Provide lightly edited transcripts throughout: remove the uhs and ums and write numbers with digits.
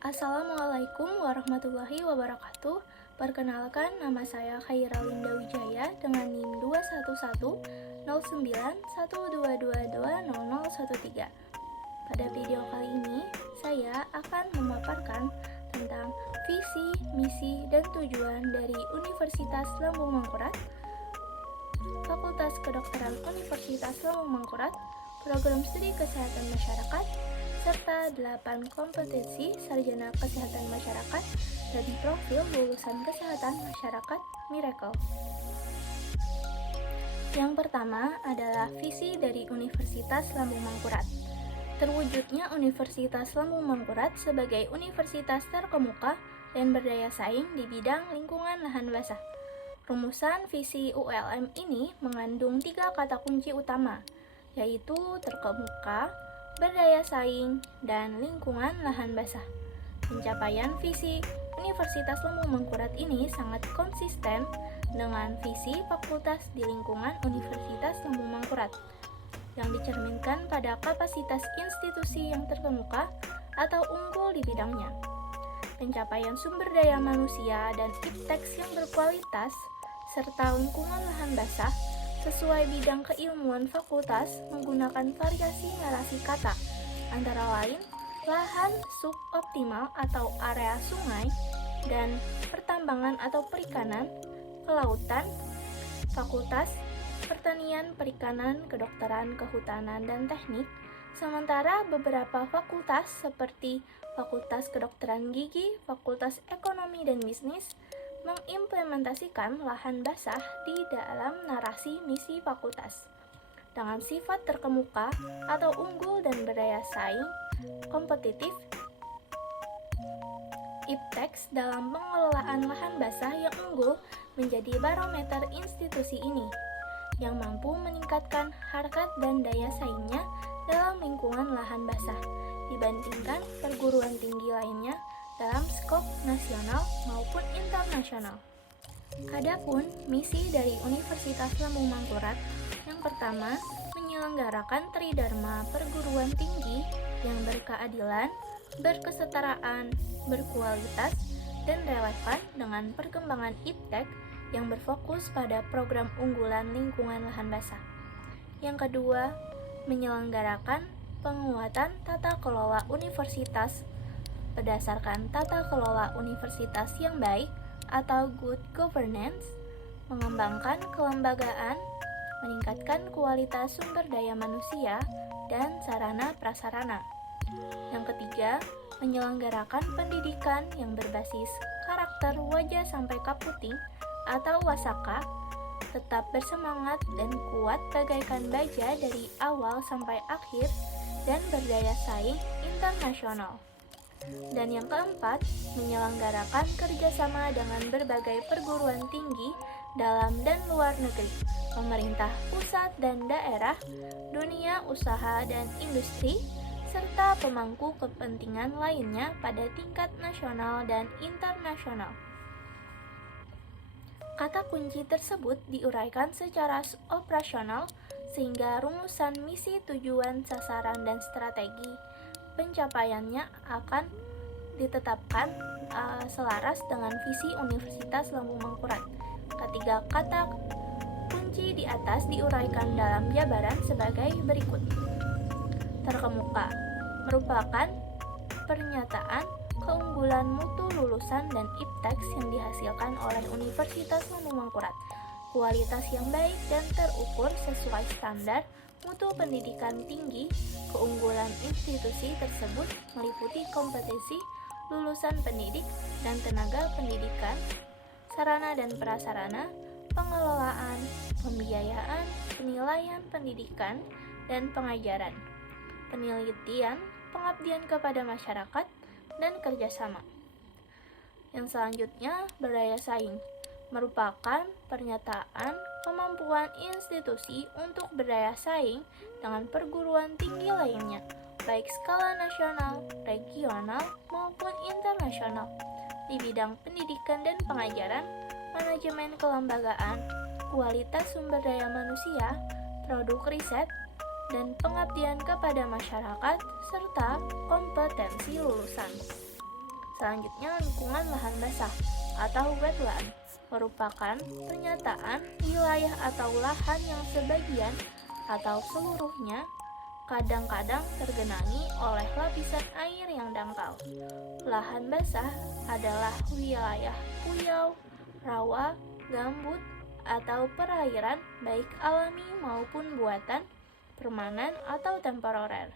Assalamualaikum warahmatullahi wabarakatuh. Perkenalkan, nama saya Khairalinda Wijaya dengan NIM 211099122200013. Pada video kali ini, saya akan memaparkan tentang visi, misi, dan tujuan dari Universitas Lambung Mangkurat, Fakultas Kedokteran Universitas Lambung Mangkurat, Program Studi Kesehatan Masyarakat, serta 8 kompetensi sarjana kesehatan masyarakat dari profil lulusan kesehatan masyarakat Miracle. Yang pertama adalah visi dari Universitas Lambung Mangkurat. Terwujudnya Universitas Lambung Mangkurat sebagai universitas terkemuka dan berdaya saing di bidang lingkungan lahan basah. Rumusan visi ULM ini mengandung 3 kata kunci utama, yaitu terkemuka, berdaya saing, dan lingkungan lahan basah. Pencapaian visi Universitas Lambung Mangkurat ini sangat konsisten dengan visi fakultas di lingkungan Universitas Lambung Mangkurat, yang dicerminkan pada kapasitas institusi yang terkemuka atau unggul di bidangnya. Pencapaian sumber daya manusia dan ipteks yang berkualitas, serta lingkungan lahan basah sesuai bidang keilmuan fakultas menggunakan variasi narasi kata, antara lain lahan suboptimal atau area sungai, dan pertambangan atau perikanan, kelautan, fakultas, pertanian, perikanan, kedokteran, kehutanan, dan teknik, sementara beberapa fakultas seperti Fakultas Kedokteran Gigi, Fakultas Ekonomi dan Bisnis, mengimplementasikan lahan basah di dalam narasi misi fakultas dengan sifat terkemuka atau unggul dan berdaya saing, kompetitif. Ipteks dalam pengelolaan lahan basah yang unggul menjadi barometer institusi ini yang mampu meningkatkan harkat dan daya saingnya dalam lingkungan lahan basah dibandingkan perguruan tinggi lainnya dalam skop nasional maupun internasional. Adapun misi dari Universitas Lambung Mangkurat yang pertama, menyelenggarakan tridharma perguruan tinggi yang berkeadilan, berkesetaraan, berkualitas, dan relevan dengan perkembangan iptek yang berfokus pada program unggulan lingkungan lahan basah. Yang kedua, menyelenggarakan penguatan tata kelola universitas berdasarkan tata kelola universitas yang baik atau good governance, mengembangkan kelembagaan, meningkatkan kualitas sumber daya manusia, dan sarana prasarana. Yang ketiga, menyelenggarakan pendidikan yang berbasis karakter wajah sampai kaputing atau wasaka, tetap bersemangat dan kuat bagaikan baja dari awal sampai akhir, dan berdaya saing internasional. Dan yang keempat, menyelenggarakan kerjasama dengan berbagai perguruan tinggi dalam dan luar negeri, pemerintah pusat dan daerah, dunia usaha dan industri, serta pemangku kepentingan lainnya pada tingkat nasional dan internasional. Kata kunci tersebut diuraikan secara operasional sehingga rumusan misi, tujuan, sasaran, dan strategi pencapaiannya akan ditetapkan selaras dengan visi Universitas Lambung Mangkurat. Ketiga kata kunci di atas diuraikan dalam jabaran sebagai berikut. Terkemuka merupakan pernyataan keunggulan mutu lulusan dan ipteks yang dihasilkan oleh Universitas Lambung Mangkurat. Kualitas yang baik dan terukur sesuai standar mutu pendidikan tinggi. Keunggulan institusi tersebut meliputi kompetensi lulusan pendidik dan tenaga pendidikan, sarana dan prasarana, pengelolaan, pembiayaan, penilaian pendidikan dan pengajaran, penelitian, pengabdian kepada masyarakat, dan kerjasama. Yang selanjutnya, berdaya saing merupakan pernyataan kemampuan institusi untuk berdaya saing dengan perguruan tinggi lainnya, baik skala nasional, regional, maupun internasional, di bidang pendidikan dan pengajaran, manajemen kelembagaan, kualitas sumber daya manusia, produk riset, dan pengabdian kepada masyarakat, serta kompetensi lulusan. Selanjutnya, lingkungan lahan basah atau wetland merupakan pernyataan wilayah atau lahan yang sebagian atau seluruhnya kadang-kadang tergenangi oleh lapisan air yang dangkal. Lahan basah adalah wilayah pulau, rawa, gambut, atau perairan baik alami maupun buatan, permanen atau temporer,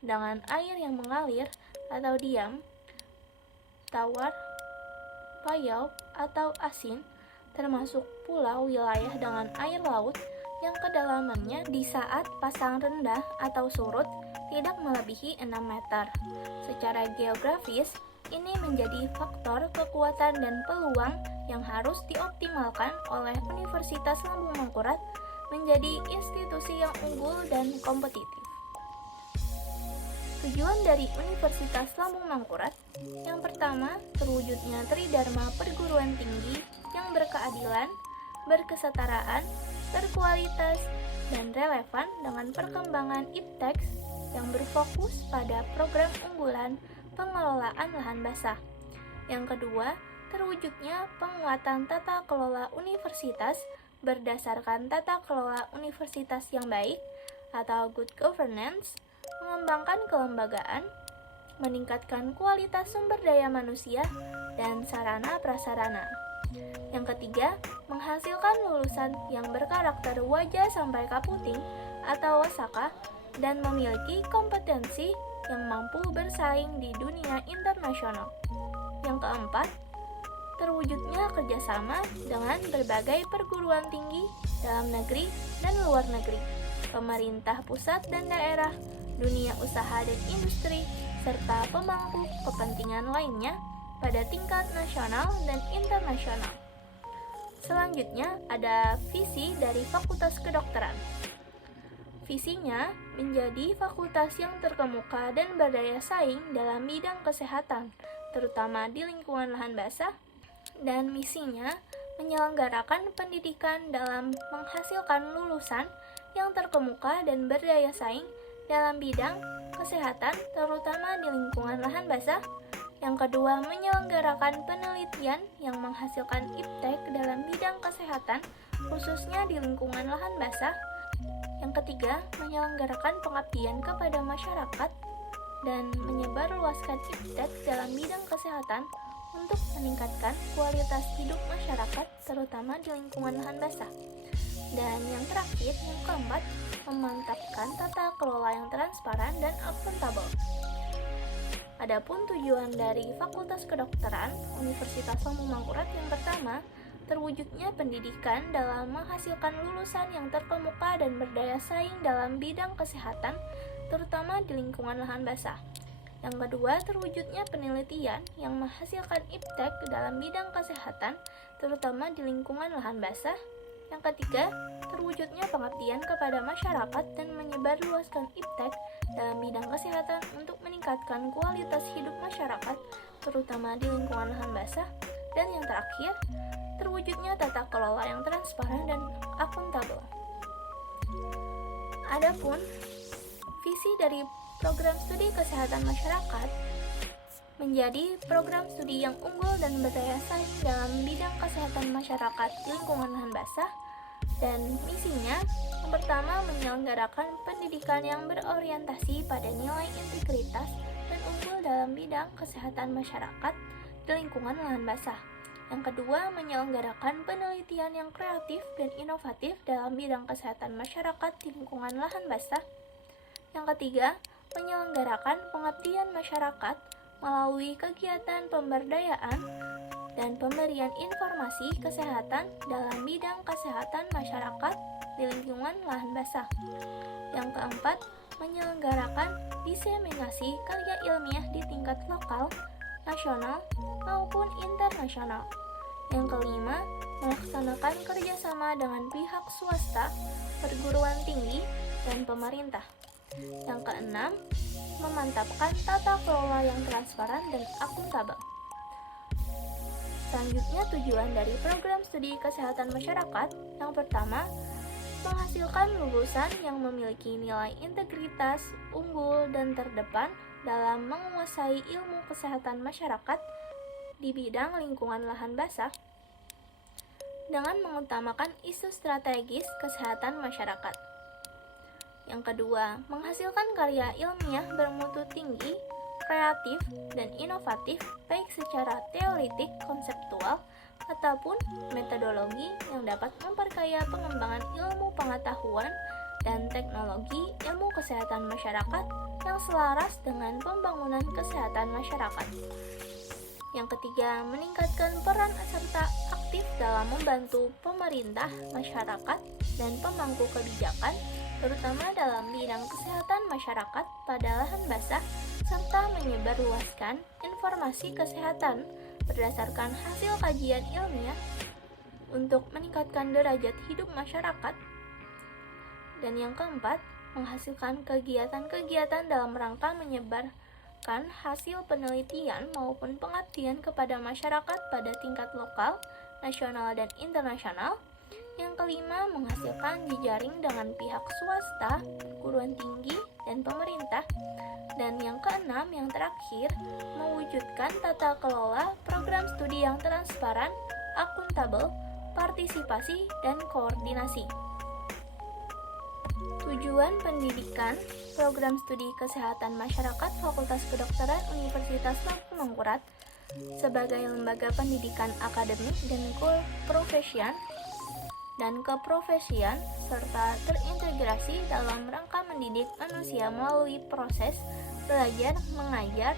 dengan air yang mengalir atau diam, tawar, payau, atau asin, termasuk pula wilayah dengan air laut yang kedalamannya di saat pasang rendah atau surut tidak melebihi 6 meter. Secara geografis, ini menjadi faktor kekuatan dan peluang yang harus dioptimalkan oleh Universitas Lambung Mangkurat menjadi institusi yang unggul dan kompetitif. Tujuan dari Universitas Lambung Mangkurat yang pertama, terwujudnya Tridharma Perguruan Tinggi yang berkeadilan, berkesetaraan, berkualitas, dan relevan dengan perkembangan IPTEX yang berfokus pada program unggulan pengelolaan lahan basah. Yang kedua, terwujudnya penguatan tata kelola universitas berdasarkan tata kelola universitas yang baik atau good governance, mengembangkan kelembagaan, meningkatkan kualitas sumber daya manusia, dan sarana prasarana. Yang ketiga, menghasilkan lulusan yang berkarakter wajah sampai kaputing atau wasaka dan memiliki kompetensi yang mampu bersaing di dunia internasional. Yang keempat, terwujudnya kerjasama dengan berbagai perguruan tinggi dalam negeri dan luar negeri, pemerintah pusat dan daerah, dunia usaha dan industri, serta pemangku kepentingan lainnya pada tingkat nasional dan internasional. Selanjutnya ada visi dari Fakultas Kedokteran. Visinya menjadi fakultas yang terkemuka dan berdaya saing dalam bidang kesehatan, terutama di lingkungan lahan basah, dan misinya menyelenggarakan pendidikan dalam menghasilkan lulusan yang terkemuka dan berdaya saing dalam bidang kesehatan, terutama di lingkungan lahan basah. Yang kedua, menyelenggarakan penelitian yang menghasilkan IPTEK dalam bidang kesehatan, khususnya di lingkungan lahan basah. Yang ketiga, menyelenggarakan pengabdian kepada masyarakat dan menyebarluaskan IPTEK dalam bidang kesehatan untuk meningkatkan kualitas hidup masyarakat, terutama di lingkungan lahan basah. Dan yang terakhir, yang keempat, memantapkan tata kelola yang transparan dan akuntabel. Adapun tujuan dari Fakultas Kedokteran Universitas Lambung Mangkurat yang pertama, terwujudnya pendidikan dalam menghasilkan lulusan yang terkemuka dan berdaya saing dalam bidang kesehatan, terutama di lingkungan lahan basah. Yang kedua, terwujudnya penelitian yang menghasilkan IPTEK dalam bidang kesehatan, terutama di lingkungan lahan basah. Yang ketiga, terwujudnya pengabdian kepada masyarakat dan menyebarluaskan IPTEK dalam bidang kesehatan untuk meningkatkan kualitas hidup masyarakat, terutama di lingkungan lahan basah. Dan yang terakhir, terwujudnya tata kelola yang transparan dan akuntabel. Adapun visi dari program studi kesehatan masyarakat menjadi program studi yang unggul dan berdaya saing dalam bidang kesehatan masyarakat di lingkungan lahan basah, dan misinya yang pertama, menyelenggarakan pendidikan yang berorientasi pada nilai integritas dan unggul dalam bidang kesehatan masyarakat di lingkungan lahan basah. Yang kedua, menyelenggarakan penelitian yang kreatif dan inovatif dalam bidang kesehatan masyarakat di lingkungan lahan basah. Yang ketiga, menyelenggarakan pengabdian masyarakat melalui kegiatan pemberdayaan dan pemberian informasi kesehatan dalam bidang kesehatan masyarakat di lingkungan lahan basah. Yang keempat, menyelenggarakan diseminasi karya ilmiah di tingkat lokal, nasional, maupun internasional. Yang kelima, melaksanakan kerjasama dengan pihak swasta, perguruan tinggi, dan pemerintah. Yang keenam, memantapkan tata kelola yang transparan dan akuntabel. Selanjutnya, tujuan dari program studi kesehatan masyarakat yang pertama, menghasilkan lulusan yang memiliki nilai integritas, unggul, dan terdepan dalam menguasai ilmu kesehatan masyarakat di bidang lingkungan lahan basah dengan mengutamakan isu strategis kesehatan masyarakat. Yang kedua, menghasilkan karya ilmiah bermutu tinggi, kreatif, dan inovatif baik secara teoritik, konseptual, ataupun metodologi yang dapat memperkaya pengembangan ilmu pengetahuan dan teknologi ilmu kesehatan masyarakat yang selaras dengan pembangunan kesehatan masyarakat. Yang ketiga, meningkatkan peran serta aktif dalam membantu pemerintah, masyarakat, dan pemangku kebijakan, terutama dalam bidang kesehatan masyarakat pada lahan basah, serta menyebarluaskan informasi kesehatan berdasarkan hasil kajian ilmiah untuk meningkatkan derajat hidup masyarakat. Dan yang keempat, menghasilkan kegiatan-kegiatan dalam rangka menyebarkan hasil penelitian maupun pengabdian kepada masyarakat pada tingkat lokal, nasional, dan internasional. Yang kelima, menghasilkan jejaring dengan pihak swasta, perguruan tinggi, dan pemerintah. Dan yang keenam, yang terakhir, mewujudkan tata kelola program studi yang transparan, akuntabel, partisipasi, dan koordinasi. Tujuan pendidikan program studi kesehatan masyarakat Fakultas Kedokteran Universitas Lampung Mangkurat sebagai lembaga pendidikan akademik dan keprofesian serta terintegrasi dalam rangka mendidik manusia melalui proses belajar mengajar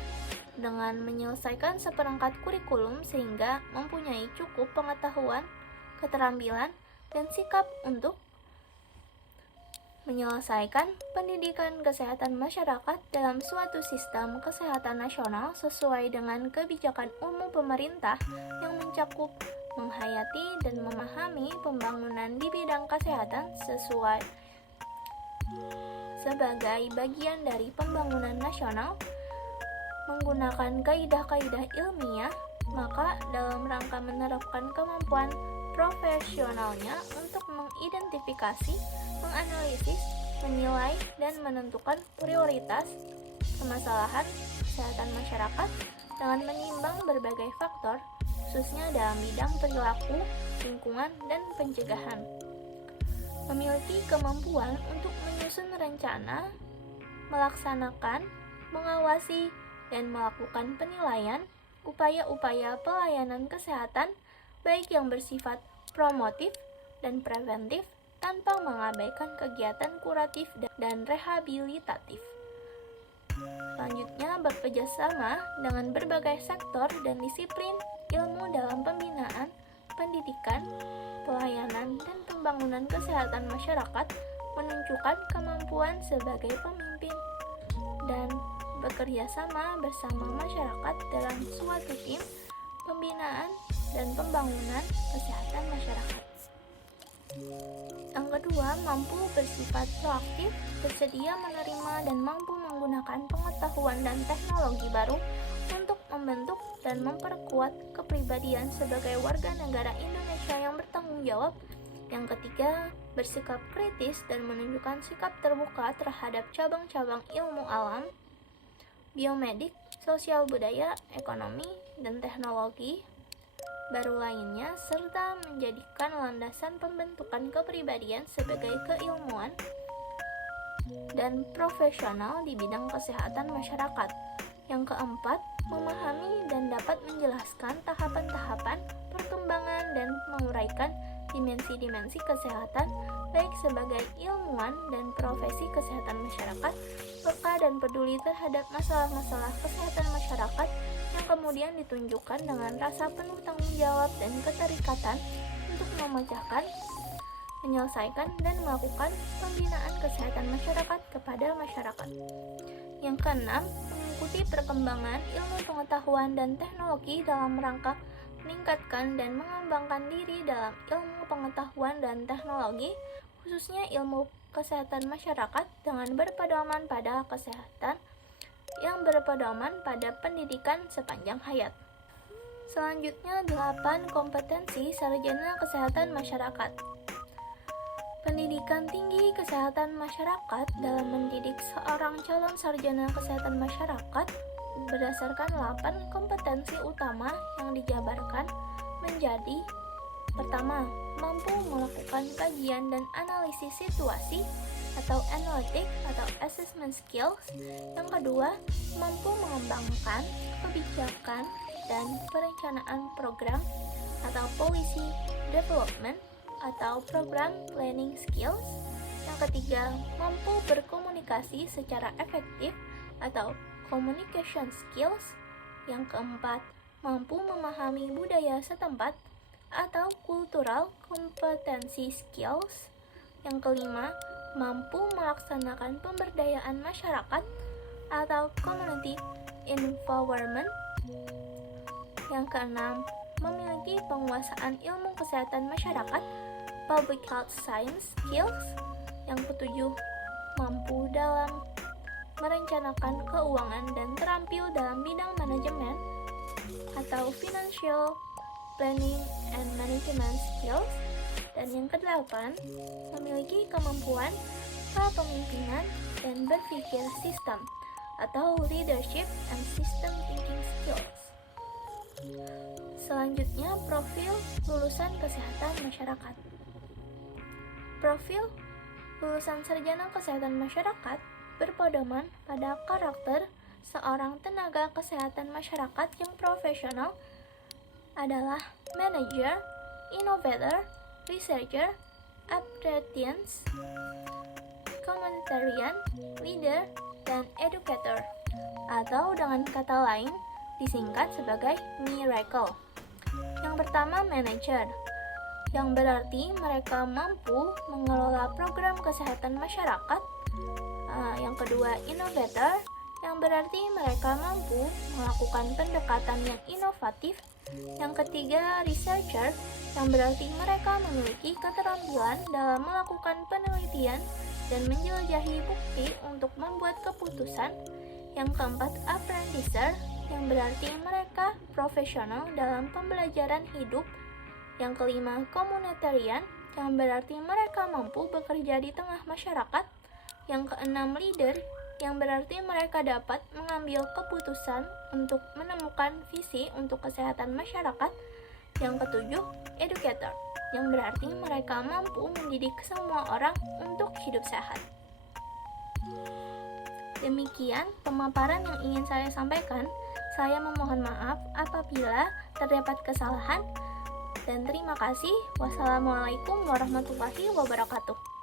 dengan menyelesaikan seperangkat kurikulum sehingga mempunyai cukup pengetahuan, keterampilan, dan sikap untuk menyelesaikan pendidikan kesehatan masyarakat dalam suatu sistem kesehatan nasional sesuai dengan kebijakan umum pemerintah yang mencakup menghayati dan memahami pembangunan di bidang kesehatan sebagai bagian dari pembangunan nasional menggunakan kaidah-kaidah ilmiah, maka dalam rangka menerapkan kemampuan profesionalnya untuk mengidentifikasi, menganalisis, menilai, dan menentukan prioritas permasalahan kesehatan masyarakat dengan menimbang berbagai faktor, khususnya dalam bidang perilaku, lingkungan, dan pencegahan. Memiliki kemampuan untuk menyusun rencana, melaksanakan, mengawasi, dan melakukan penilaian upaya-upaya pelayanan kesehatan baik yang bersifat promotif dan preventif tanpa mengabaikan kegiatan kuratif dan rehabilitatif. Selanjutnya, bekerjasama dengan berbagai sektor dan disiplin ilmu dalam pembinaan, pendidikan, pelayanan, dan pembangunan kesehatan masyarakat menunjukkan kemampuan sebagai pemimpin dan bekerja sama bersama masyarakat dalam suatu tim pembinaan dan pembangunan kesehatan masyarakat. Yang kedua, mampu bersifat proaktif, bersedia menerima dan mampu menggunakan pengetahuan dan teknologi baru untuk membentuk dan memperkuat kepribadian sebagai warga negara Indonesia yang bertanggung jawab. Yang ketiga, bersikap kritis dan menunjukkan sikap terbuka terhadap cabang-cabang ilmu alam, biomedik, sosial budaya, ekonomi, dan teknologi baru lainnya, serta menjadikan landasan pembentukan kepribadian sebagai keilmuan dan profesional di bidang kesehatan masyarakat. Yang keempat, memahami dan dapat menjelaskan tahapan-tahapan perkembangan dan menguraikan dimensi-dimensi kesehatan baik sebagai ilmuwan dan profesi kesehatan masyarakat, peka dan peduli terhadap masalah-masalah kesehatan masyarakat yang kemudian ditunjukkan dengan rasa penuh tanggung jawab dan keterikatan untuk memecahkan, menyelesaikan, dan melakukan pembinaan kesehatan masyarakat kepada masyarakat. Yang keenam, mengikuti perkembangan ilmu pengetahuan dan teknologi dalam rangka meningkatkan dan mengembangkan diri dalam ilmu pengetahuan dan teknologi, khususnya ilmu kesehatan masyarakat dengan berpedoman pada kesehatan yang berpedoman pada pendidikan sepanjang hayat. Selanjutnya, 8 kompetensi sarjana kesehatan masyarakat. Pendidikan tinggi kesehatan masyarakat dalam mendidik seorang calon sarjana kesehatan masyarakat berdasarkan 8 kompetensi utama yang dijabarkan menjadi: pertama, mampu melakukan kajian dan analisis situasi atau analytic atau assessment skills. Yang kedua, mampu mengembangkan kebijakan dan perencanaan program atau policy development atau program planning skills. Yang ketiga, mampu berkomunikasi secara efektif atau communication skills. Yang keempat, mampu memahami budaya setempat atau cultural competency skills. Yang kelima, mampu melaksanakan pemberdayaan masyarakat atau community empowerment. Yang keenam, memiliki penguasaan ilmu kesehatan masyarakat, public health science skills. Yang ketujuh, mampu dalam merencanakan keuangan dan terampil dalam bidang manajemen atau financial planning and management skills. Dan yang kedelapan, memiliki kemampuan kepemimpinan dan berpikir sistem atau leadership and system thinking skills. Selanjutnya, profil lulusan kesehatan masyarakat. Profil lulusan sarjana kesehatan masyarakat berpedoman pada karakter seorang tenaga kesehatan masyarakat yang profesional adalah manager, innovator, researcher, apprentice, communitarian, leader, dan educator, atau dengan kata lain disingkat sebagai miracle. Yang pertama, manager, yang berarti mereka mampu mengelola program kesehatan masyarakat. Yang kedua, innovator, yang berarti mereka mampu melakukan pendekatan yang inovatif. Yang ketiga, researcher, yang berarti mereka memiliki keterampilan dalam melakukan penelitian dan menjelajahi bukti untuk membuat keputusan. Yang keempat, apprenticer, yang berarti mereka profesional dalam pembelajaran hidup. Yang kelima, communitarian, yang berarti mereka mampu bekerja di tengah masyarakat. Yang keenam, leader, yang berarti mereka dapat mengambil keputusan untuk menemukan visi untuk kesehatan masyarakat. Yang ketujuh, educator, yang berarti mereka mampu mendidik semua orang untuk hidup sehat. Demikian pemaparan yang ingin saya sampaikan. Saya memohon maaf apabila terdapat kesalahan, dan terima kasih. Wassalamualaikum warahmatullahi wabarakatuh.